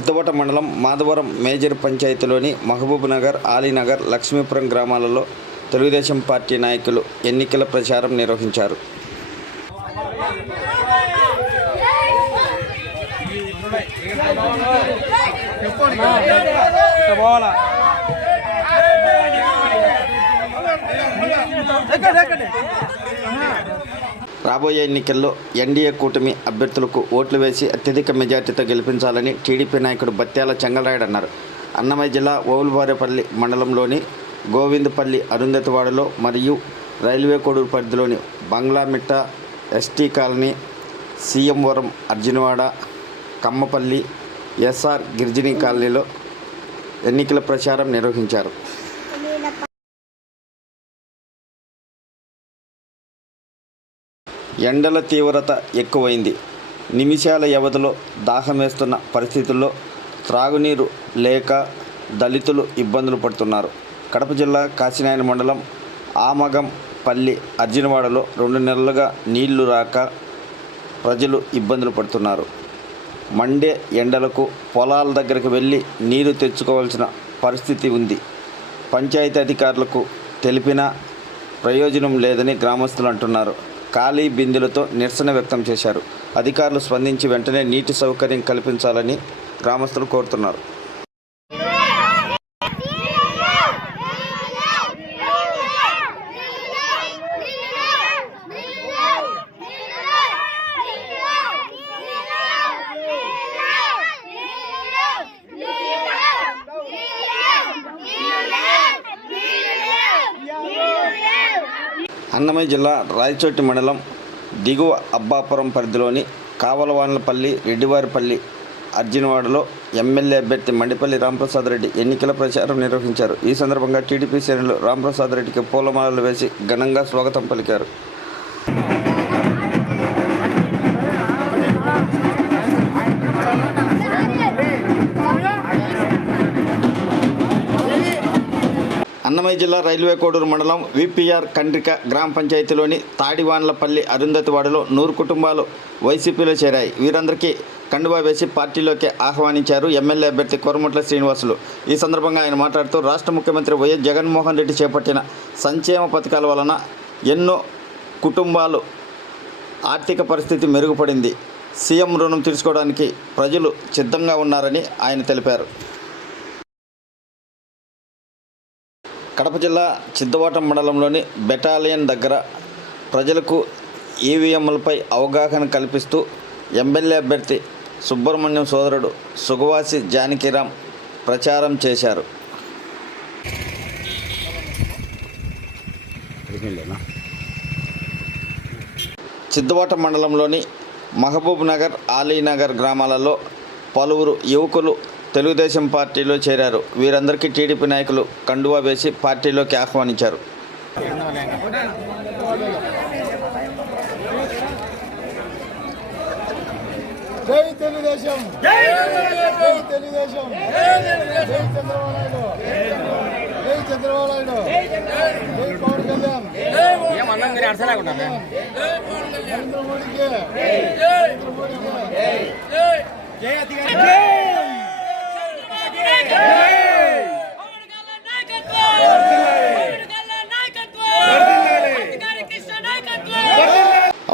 సిద్ధవట మండలం మాధవరం మేజర్ పంచాయతీలోని మహబూబ్ నగర్, ఆలీనగర్, లక్ష్మీపురం గ్రామాలలో తెలుగుదేశం పార్టీ నాయకులు ఎన్నికల ప్రచారం నిర్వహించారు. రాబోయే ఎన్నికల్లో ఎన్డీఏ కూటమి అభ్యర్థులకు ఓట్లు వేసి అత్యధిక మెజార్టీతో గెలిపించాలని టీడీపీ నాయకుడు బత్యాల చెంగలరాయుడు అన్నారు. అన్నమయ్య జిల్లా ఓవులవారిపల్లి మండలంలోని గోవిందపల్లి అరుంధతివాడలో మరియు రైల్వే కోడూరు పరిధిలోని Banglamitta, ST colony, CM Varam, Arjunavada, Kammapalli, SR గిరిజని కాలనీలో ఎన్నికల ప్రచారం నిర్వహించారు. ఎండల తీవ్రత ఎక్కువైంది. నిమిషాల వ్యవధిలో దాహమేస్తున్న పరిస్థితుల్లో త్రాగునీరు లేక దళితులు ఇబ్బందులు పడుతున్నారు. కడప జిల్లా కాశీనాయన మండలం ఆమగంపల్లి అర్జునవాడలో 2 నెలలుగా నీళ్లు రాక ప్రజలు ఇబ్బందులు పడుతున్నారు. మండే ఎండలకు పొలాల దగ్గరికి వెళ్ళి నీరు తెచ్చుకోవాల్సిన పరిస్థితి ఉంది. పంచాయతీ అధికారులకు తెలిపినా ప్రయోజనం లేదని గ్రామస్తులు అంటున్నారు. ఖాళీ బిందెలతో నిరసన వ్యక్తం చేశారు. అధికారులు స్పందించి వెంటనే నీటి సౌకర్యం కల్పించాలని గ్రామస్తులు కోరుతున్నారు. అన్నమయ్య జిల్లా రాయచోటి మండలం దిగువ అబ్బాపురం పరిధిలోని కావలవాన్లపల్లి, రెడ్డివారిపల్లి, అర్జునవాడలో ఎమ్మెల్యే అభ్యర్థి మండిపల్లి రాంప్రసాద్ రెడ్డి ఎన్నికల ప్రచారం నిర్వహించారు. ఈ సందర్భంగా టీడీపీ శ్రేణులు రాంప్రసాద్ రెడ్డికి పూలమాలలు వేసి ఘనంగా స్వాగతం పలికారు. అన్నమయ్య జిల్లా రైల్వే కోడూరు మండలం విపిఆర్ కండ్రిక గ్రామ పంచాయతీలోని తాడివాన్లపల్లి అరుంధతివాడలో 100 కుటుంబాలు వైసీపీలో చేరాయి. వీరందరికీ కండువా వేసి పార్టీలోకి ఆహ్వానించారు ఎమ్మెల్యే అభ్యర్థి కొరముట్ల శ్రీనివాసులు. ఈ సందర్భంగా ఆయన మాట్లాడుతూ రాష్ట్ర ముఖ్యమంత్రి వైఎస్ జగన్మోహన్ రెడ్డి చేపట్టిన సంక్షేమ పథకాల వలన ఎన్నో కుటుంబాలు ఆర్థిక పరిస్థితి మెరుగుపడింది. సీఎం రుణం తీర్చుకోవడానికి ప్రజలు సిద్ధంగా ఉన్నారని ఆయన తెలిపారు. కడప జిల్లా సిద్ధవట మండలంలోని బెటాలియన్ దగ్గర ప్రజలకు ఈవీఎంలపై అవగాహన కల్పిస్తూ ఎమ్మెల్యే అభ్యర్థి సుబ్రహ్మణ్యం సోదరుడు సుగవాసి జానకిరాం ప్రచారం చేశారు. సిద్ధవట మండలంలోని మహబూబ్ నగర్, ఆలీనగర్ గ్రామాలలో పలువురు యువకులు తెలుగుదేశం పార్టీలో చేరారు. వీరందరికీ టీడీపీ నాయకులు కండువా వేసి పార్టీలోకి ఆహ్వానించారు. జై తెలుగుదేశం, జై తెలుగుదేశం, జై చంద్రబాబు నాయుడు, జై చంద్రబాబు నాయుడు, జై పవన్ కళ్యాణ్, నరేంద్ర మోడీకి, నరేంద్ర మోడీకి, జై అధికారి.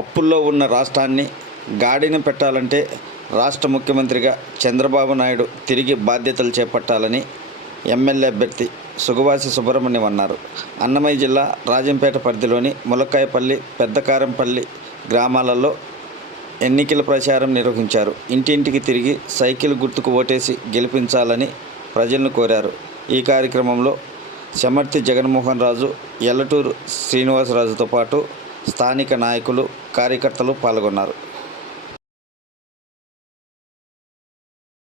అప్పుల్లో ఉన్న రాష్ట్రాన్ని గాడిన పెట్టాలంటే రాష్ట్ర ముఖ్యమంత్రిగా చంద్రబాబు నాయుడు తిరిగి బాధ్యతలు చేపట్టాలని ఎమ్మెల్యే అభ్యర్థి సుగవాసి సుబ్రహ్మణ్యం అన్నారు. అన్నమయ్య జిల్లా రాజంపేట పరిధిలోని ములక్కాయపల్లి, పెద్దకారంపల్లి గ్రామాలలో ఎన్నికల ప్రచారం నిర్వహించారు. ఇంటింటికి తిరిగి సైకిల్ గుర్తుకు ఓటేసి గెలిపించాలని ప్రజలను కోరారు. ఈ కార్యక్రమంలో చెమర్తి జగన్మోహన్ రాజు, ఎల్లటూరు శ్రీనివాసరాజుతో పాటు స్థానిక నాయకులు, కార్యకర్తలు పాల్గొన్నారు.